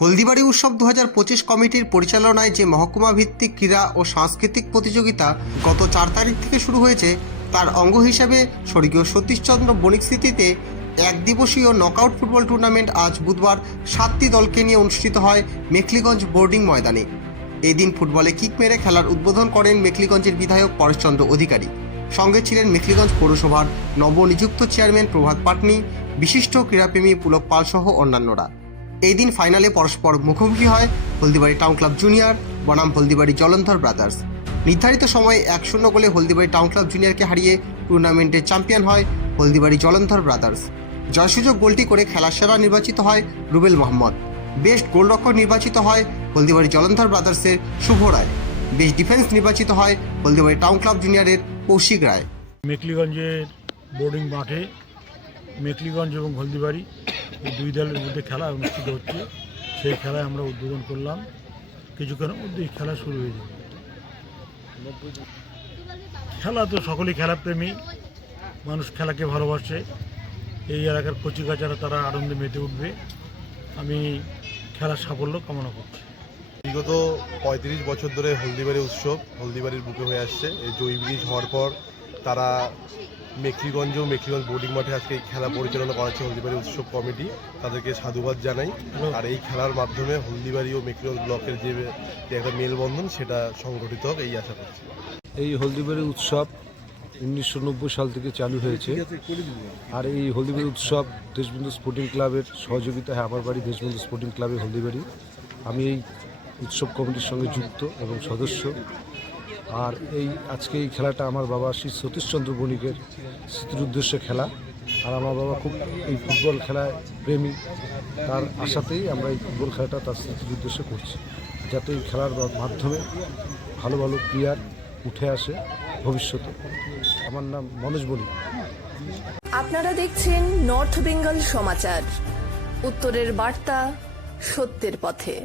হলদিবাড়ি উৎসব দু হাজার পঁচিশ কমিটির পরিচালনায় যে মহকুমা ভিত্তিক ক্রীড়া ও সাংস্কৃতিক প্রতিযোগিতা গত চার তারিখ থেকে শুরু হয়েছে, তার অঙ্গ হিসাবে স্বর্গীয় সতীশচন্দ্র বণিক স্মৃতিতে এক দিবসীয় নকআউট ফুটবল টুর্নামেন্ট আজ বুধবার সাতটি দলকে নিয়ে অনুষ্ঠিত হয় মেখলিগঞ্জ বোর্ডিং ময়দানে। এদিন ফুটবলে কিক মেরে খেলার উদ্বোধন করেন মেখলিগঞ্জের বিধায়ক পরেশচন্দ্র অধিকারী। সঙ্গে ছিলেন মেখলিগঞ্জ পৌরসভার নবনিযুক্ত চেয়ারম্যান প্রভাত পাটনি, বিশিষ্ট ক্রীড়াপ্রেমী পুলক পাল সহ অন্যান্যরা। এই দিন ফাইনালে পরস্পর মুখোমুখি হয় হলদিবাড়ি টাউন ক্লাব জুনিয়র, বনাম হলদিবাড়ি জলন্ধর ব্রাদার্স। নির্ধারিত সময়ে এক শূন্য গোলে হলদিবাড়ি টাউন ক্লাব জুনিয়রকে হারিয়ে টুর্নামেন্টের চ্যাম্পিয়ন হয় হলদিবাড়ি জলন্ধর ব্রাদার্স। জয়সূচক গোলটি করে খেলার সেরা নির্বাচিত হয় রুবেল মোহাম্মদ। বেস্ট গোলরক্ষক নির্বাচিত হয় হলদিবাড়ি জলন্ধর ব্রাদার্সের শুভ রায়। বেস্ট ডিফেন্স নির্বাচিত হয় হলদিবাড়ি টাউন ক্লাব জুনিয়রের কৌশিক রায়। মেকলিগঞ্জের বোর্ডিং মাঠে মেকলিগঞ্জ এবং হলদিবাড়ি এই দুই দলের মধ্যে খেলা অনুষ্ঠিত হচ্ছে। সেই খেলায় আমরা উদ্বোধন করলাম। কিছুক্ষণের মধ্যেই খেলা শুরু হয়ে যাবে। খেলা তো সকলেই খেলাপ্রেমী। মানুষ খেলাকে ভালোবাসে। এই এলাকার কচিকাচারা তারা আনন্দে মেতে উঠবে। আমি খেলার সাফল্য কামনা করছি। বিগত পঁয়ত্রিশ বছর ধরে হলদিবাড়ি উৎসব হলদিবাড়ির বুকে হয়ে আসছে। এই ব্রিজ হওয়ার পর তারা মেখলিগঞ্জ ও মেখলিগঞ্জ বোর্ডিং মাঠে আজকে এই খেলা পরিচালনা করা করাচ্ছে হলদিবাড়ি উৎসব কমিটি তাদেরকে সাধুবাদ জানাই। আর এই খেলার মাধ্যমে হলদিবাড়ি ও মেখলিগঞ্জ ব্লকের যে যে একটা মেলবন্ধন সেটা সংগঠিত হোক এই আশা করছি। এই হলদিবাড়ি উৎসব উনিশশো নব্বই সাল থেকে চালু হয়েছে। আর এই হলদিবাড়ি উৎসব দেশবন্ধু স্পোর্টিং ক্লাবের সহযোগিতায় আমার বাড়ি দেশবন্ধু স্পোর্টিং ক্লাবে হলদিবাড়ি। আমি এই উৎসব কমিটির সঙ্গে যুক্ত এবং সদস্য। আর এই আজকে এই খেলাটা আমার বাবা শ্রী সতীশচন্দ্র বণিকের স্মৃতির উদ্দেশ্যে খেলা। আর আমার বাবা খুব এই ফুটবল খেলায় প্রেমী। তার আশাতেই আমরা এই ফুটবল খেলাটা তার স্মৃতির উদ্দেশ্যে করছি। যাতে এই খেলার মাধ্যমে ভালো ভালো প্লেয়ার উঠে আসে ভবিষ্যতে। আমার নাম মনোজ বণিক। আপনারা দেখছেন নর্থ বেঙ্গল সমাচার। উত্তরের বার্তা সত্যের পথে।